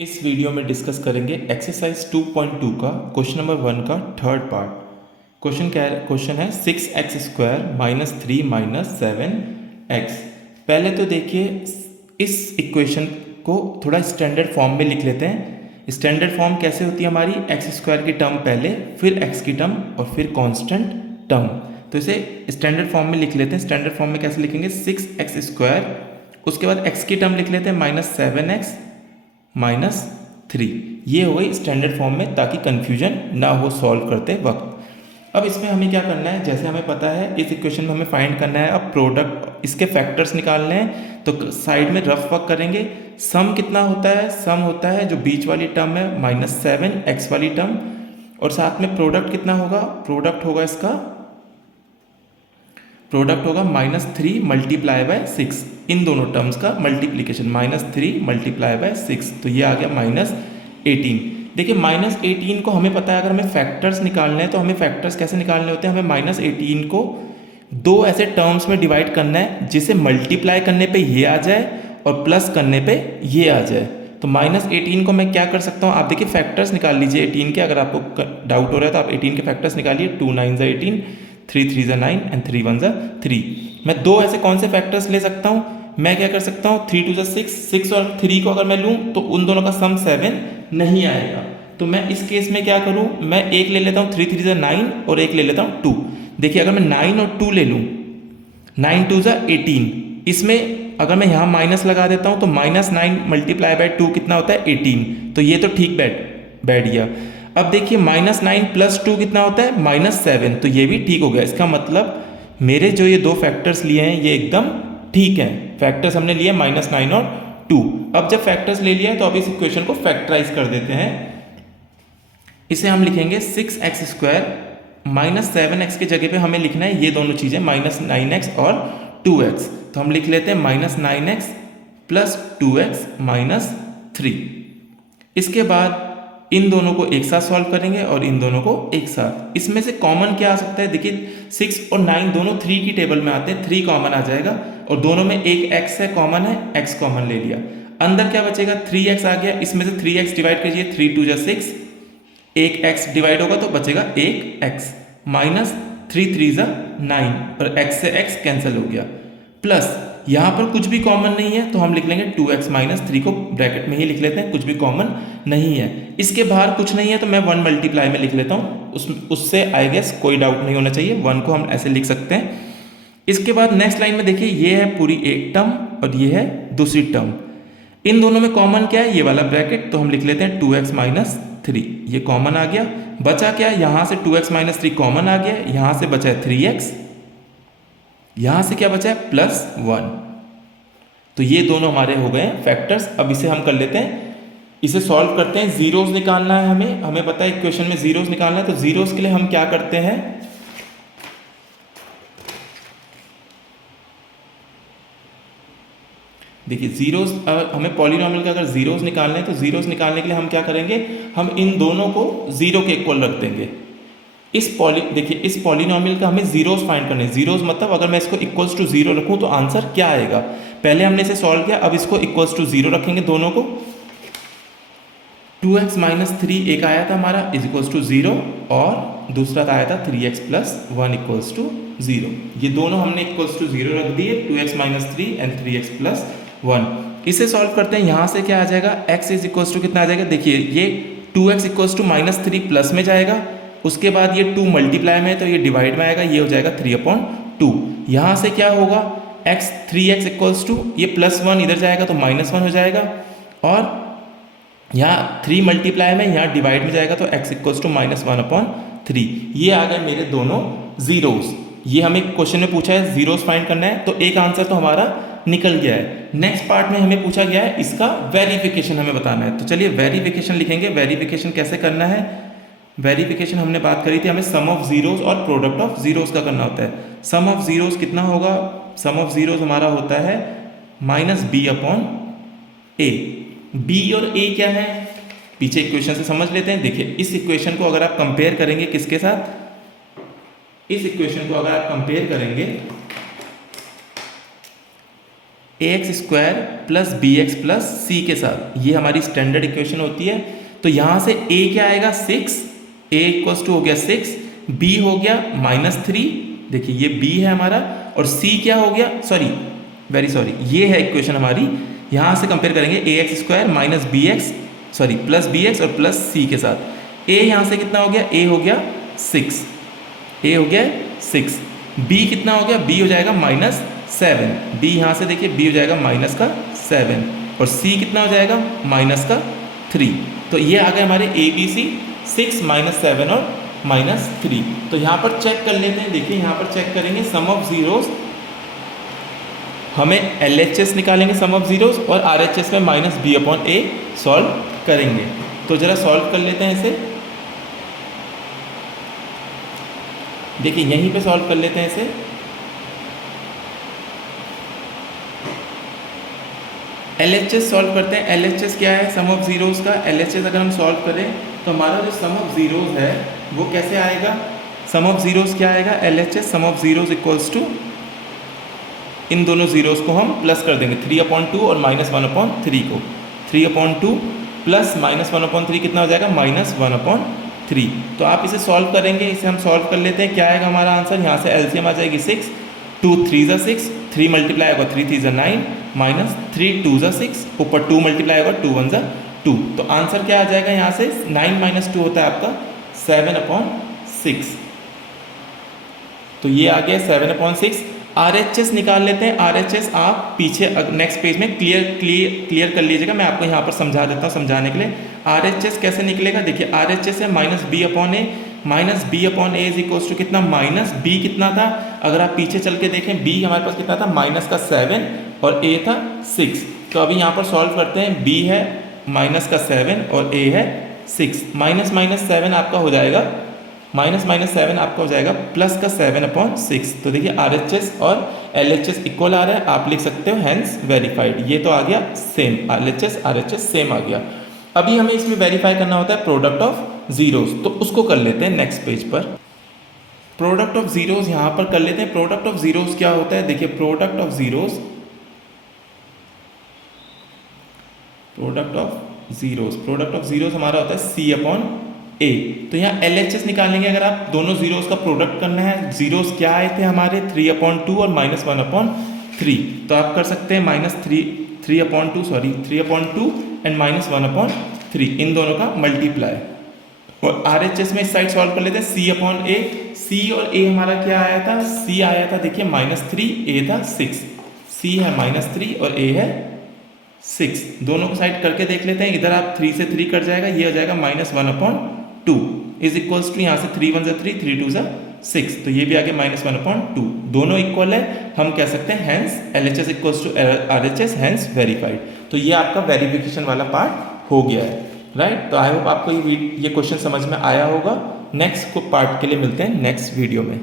इस वीडियो में डिस्कस करेंगे एक्सरसाइज 2.2 का क्वेश्चन नंबर 1 का थर्ड पार्ट। क्वेश्चन है 6x² माइनस 3 माइनस 7x। पहले तो देखिए इस इक्वेशन को थोड़ा स्टैंडर्ड फॉर्म में लिख लेते हैं। स्टैंडर्ड फॉर्म कैसे होती है हमारी, x² की टर्म पहले, फिर x की टर्म और फिर कांस्टेंट टर्म। तो इसे स्टैंडर्ड फॉर्म में लिख लेते हैं। स्टैंडर्ड फॉर्म में कैसे लिखेंगे, 6x², उसके बाद x की टर्म लिख लेते हैं माइनस 7x माइनस 3। ये हो गई स्टैंडर्ड फॉर्म में, ताकि कंफ्यूजन ना हो सॉल्व करते वक्त। अब इसमें हमें क्या करना है, जैसे हमें पता है इस इक्वेशन में हमें फाइंड करना है अब प्रोडक्ट, इसके फैक्टर्स निकालने हैं। तो साइड में रफ वर्क करेंगे। सम कितना होता है, सम होता है जो बीच वाली टर्म है माइनस 7x वाली टर्म, और साथ में प्रोडक्ट कितना होगा, प्रोडक्ट होगा इसका, प्रोडक्ट होगा माइनस 3 मल्टीप्लाई बाय 6। इन दोनों टर्म्स का मल्टीप्लीकेशन माइनस 3 मल्टीप्लाई बाय 6, तो ये आ गया माइनस 18। देखिए माइनस 18 को हमें पता है, अगर हमें फैक्टर्स निकालने हैं तो हमें फैक्टर्स कैसे निकालने होते हैं, हमें माइनस 18 को दो ऐसे टर्म्स में डिवाइड करना है जिसे मल्टीप्लाई करने पे ये आ जाए और प्लस करने पे ये आ जाए। तो माइनस 18 को मैं क्या कर सकता हूँ, आप देखिए फैक्टर्स निकाल लीजिए 18 के। अगर आपको डाउट हो रहा है तो आप 18 के फैक्टर्स निकालिए। 2 9 18, 3 3 9 एंड 3 1 3। मैं दो ऐसे कौन से फैक्टर्स ले सकता हूँ, मैं क्या कर सकता हूँ, 3 2 6, 6 और 3 को अगर मैं लूँ तो उन दोनों का सम 7 नहीं आएगा। तो मैं इस केस में क्या करूँ, मैं एक ले लेता हूँ 3 3 9 और एक ले लेता हूँ 2। देखिए अगर मैं 9 और 2 ले लूँ, 9 2 18, इसमें अगर मैं यहाँ माइनस लगा देता हूँ तो माइनस 9 मल्टीप्लाई बाय 2 कितना होता है 18। तो ये तो ठीक बैठ गया। अब देखिए माइनस 9 प्लस 2 कितना होता है माइनस 7, तो ये भी ठीक हो गया। इसका मतलब मेरे जो ये दो फैक्टर्स लिए हैं ये एकदम ठीक हैं। फैक्टर्स हमने लिए माइनस 9 और 2। अब जब फैक्टर्स ले लिया है तो अब इस इक्वेशन को फैक्टराइज कर देते हैं। इसे हम लिखेंगे 6x² माइनस 7x की जगह पे हमें लिखना है ये दोनों चीज़ें, माइनस 9x और 2x। तो हम लिख लेते हैं minus 9x plus 2x minus 3। इसके बाद इन दोनों को एक साथ सॉल्व करेंगे और इन दोनों को एक साथ। इसमें से कॉमन क्या आ सकता है, देखिए 6 और 9 दोनों 3 की टेबल में आते हैं, 3 कॉमन आ जाएगा और दोनों में एक x है कॉमन है, x कॉमन ले लिया। अंदर क्या बचेगा, 3x आ गया, इसमें से 3x डिवाइड कीजिए, 3 2 6, एक x डिवाइड होगा तो बचेगा एक x, माइनस 3 3 9 और x से x कैंसिल हो गया, प्लस यहाँ पर कुछ भी कॉमन नहीं है तो हम लिख लेंगे 2x माइनस 3 को ब्रैकेट में ही लिख लेते हैं, कुछ भी कॉमन नहीं है। इसके बाहर कुछ नहीं है तो मैं 1 मल्टीप्लाई में लिख लेता हूँ, उससे आई गेस कोई डाउट नहीं होना चाहिए, 1 को हम ऐसे लिख सकते हैं। इसके बाद नेक्स्ट लाइन में देखिए ये है पूरी एक टर्म और ये है दूसरी टर्म। इन दोनों में कॉमन क्या है, ये वाला ब्रैकेट, तो हम लिख लेते हैं 2x माइनस 3, ये कॉमन आ गया। बचा क्या, यहाँ से 2x माइनस 3 कॉमन आ गया, यहाँ से बचा है 3x, यहाँ से क्या बचा है प्लस 1। तो ये दोनों हमारे हो गए फैक्टर्स। अब इसे हम कर लेते हैं, इसे सॉल्व करते हैं। जीरोस निकालना है हमें पता है इक्वेशन में जीरोस निकालना है। तो जीरोस के लिए हम क्या करते हैं, देखिए जीरोस, हमें पॉलिनॉमियल का अगर जीरोस निकालने हैं तो जीरोस निकालने के लिए हम क्या करेंगे, हम इन दोनों को जीरो के इक्वल रख देंगे। देखिए इस पॉलिनॉमियल का हमें जीरोस फाइंड करने हैं। जीरोस मतलब अगर मैं इसको इक्वल्स टू जीरो रखूं तो आंसर क्या आएगा। पहले हमने इसे सॉल्व किया, अब इसको इक्वल्स टू जीरो रखेंगे दोनों को। 2x माइनस 3 एक आया था हमारा इज इक्वल्स टू जीरो, और दूसरा आया था 3x plus 1 equals to zero. ये दोनों हमने इक्वल्स टू जीरो रख दिए, 2x minus 3 and 3x plus 1। इसे सॉल्व करते हैं, यहाँ से क्या आ जाएगा, x इज इक्वल्स टू कितना आ जाएगा, देखिए ये 2x equals to minus 3 plus में जाएगा, उसके बाद ये 2 मल्टीप्लाई में है तो ये डिवाइड में आएगा, ये हो जाएगा 3/2। यहाँ से क्या होगा, x 3x इक्वल्स टू ये प्लस 1 इधर जाएगा तो माइनस 1 हो जाएगा, और यहाँ 3 मल्टीप्लाई में यहाँ डिवाइड में जाएगा तो x इक्वल्स टू माइनस 1/3। ये आ गए मेरे दोनों जीरोस। ये हमें क्वेश्चन में पूछा है जीरोस फाइंड करना है, तो एक आंसर तो हमारा निकल गया है। नेक्स्ट पार्ट में हमें पूछा गया है इसका वेरिफिकेशन हमें बताना है। तो चलिए वेरिफिकेशन लिखेंगे। वेरिफिकेशन कैसे करना है, वेरिफिकेशन हमने बात करी थी, हमें सम ऑफ जीरोस और प्रोडक्ट ऑफ जीरोस का करना होता है। सम ऑफ जीरोस कितना होगा, सम ऑफ जीरोस हमारा होता है माइनस b/a। b और a क्या है, पीछे इक्वेशन से समझ लेते हैं। देखिए इस इक्वेशन को अगर आप कंपेयर करेंगे किसके साथ, इस इक्वेशन को अगर आप कंपेयर करेंगे A x square plus B x plus C के साथ, ये हमारी स्टैंडर्ड इक्वेशन होती है। तो यहाँ से ए क्या आएगा 6, ए इक्वल्स टू हो गया 6, बी हो गया -3, देखिए ये बी है हमारा, और सी क्या हो गया, सॉरी वेरी सॉरी, ये है इक्वेशन हमारी। यहाँ से कंपेयर करेंगे A x square minus B x sorry plus B x और प्लस सी के साथ। ए यहाँ से कितना हो गया, ए हो गया 6, ए हो गया 6, बी कितना हो गया, बी हो जाएगा -7, बी यहाँ से देखिए बी हो जाएगा -7, और सी कितना हो जाएगा -3। तो ये आ गए हमारे ए बी सी, 6 -7 और -3। तो यहाँ पर चेक कर लेते हैं, देखिए यहाँ पर चेक करेंगे सम ऑफ जीरोस, हमें LHS निकालेंगे सम ऑफ जीरोस, और RHS में -b/a सॉल्व करेंगे। तो जरा सॉल्व कर लेते हैं इसे, देखिए यहीं पे सॉल्व कर लेते हैं इसे। LHS सॉल्व करते हैं। LHS क्या है, सम ऑफ जीरोस का। LHS अगर हम सॉल्व करें तो हमारा जो सम ऑफ जीरोस है वो कैसे आएगा, सम ऑफ जीरोस क्या आएगा, LHS sum of zeros equals to, इन दोनों जीरोस को हम प्लस कर देंगे, 3/2 और -1/3 को, 3/2 प्लस -1/3 कितना हो जाएगा, -1/3। तो आप इसे सॉल्व करेंगे, इसे हम सॉल्व कर लेते हैं। क्या आएगा हमारा आंसर, यहाँ से एलसीएम आ जाएगी 6, 2 3 6, 3 मल्टीप्लाई होगा 3 3 9, -3 2 6, ऊपर 2 मल्टीप्लाई होगा 2 1 2। तो आंसर क्या आ जाएगा यहाँ से, 9 - 2 होता है आपका 7/6। तो ये आ गया 7/6। RHS निकाल लेते हैं। RHS आप पीछे नेक्स्ट पेज में क्लियर कर लीजिएगा, मैं आपको यहाँ पर समझा देता हूँ समझाने के लिए। RHS कैसे निकलेगा, देखिए RHS है -b/a, -b/a is equals to कितना, -b कितना था, अगर आप पीछे चल के देखें b हमारे पास कितना था, -7 और a था 6। तो अभी यहाँ पर सॉल्व करते हैं, b है -7 और a है 6, -7 आपका हो जाएगा, -7 आपका हो जाएगा प्लस का 7/6। तो देखिए RHS और LHS इक्वल आ रहा है, आप लिख सकते हो हैंस वेरीफाइड। ये तो आ गया सेम, RHS सेम आ गया। अभी हमें इसमें वेरीफाई करना होता है प्रोडक्ट ऑफ जीरोस, तो उसको कर लेते हैं नेक्स्ट पेज पर। प्रोडक्ट ऑफ जीरोस यहाँ पर कर लेते हैं। प्रोडक्ट ऑफ जीरोस क्या होता है, देखिए प्रोडक्ट ऑफ जीरोस हमारा होता है C/A। तो यहाँ LHS निकालेंगे, अगर आप दोनों जीरोस का प्रोडक्ट करना है, जीरोस क्या आए थे हमारे 3/2 और -1/3। तो आप कर सकते हैं -3/2 एंड -1/3, इन दोनों का मल्टीप्लाई। और RHS में इस साइड सॉल्व कर लेते हैं, C/A। C और A हमारा क्या आया था, C आया था देखिए -3, A था 6, C है -3 और A है 6। दोनों को साइड करके देख लेते हैं, इधर आप 3 से 3 कट जाएगा, ये हो जाएगा -1/2 इज इक्वल्स टू, यहाँ से 3 1 3, 3 2 6, तो ये भी आ गया -1/2। दोनों इक्वल है, हम कह सकते हैं hence LHS equals to RHS, hence verified. तो ये आपका वेरिफिकेशन वाला पार्ट हो गया है, राइट। तो आई होप आपको ये क्वेश्चन समझ में आया होगा। नेक्स्ट पार्ट के लिए मिलते हैं नेक्स्ट वीडियो में।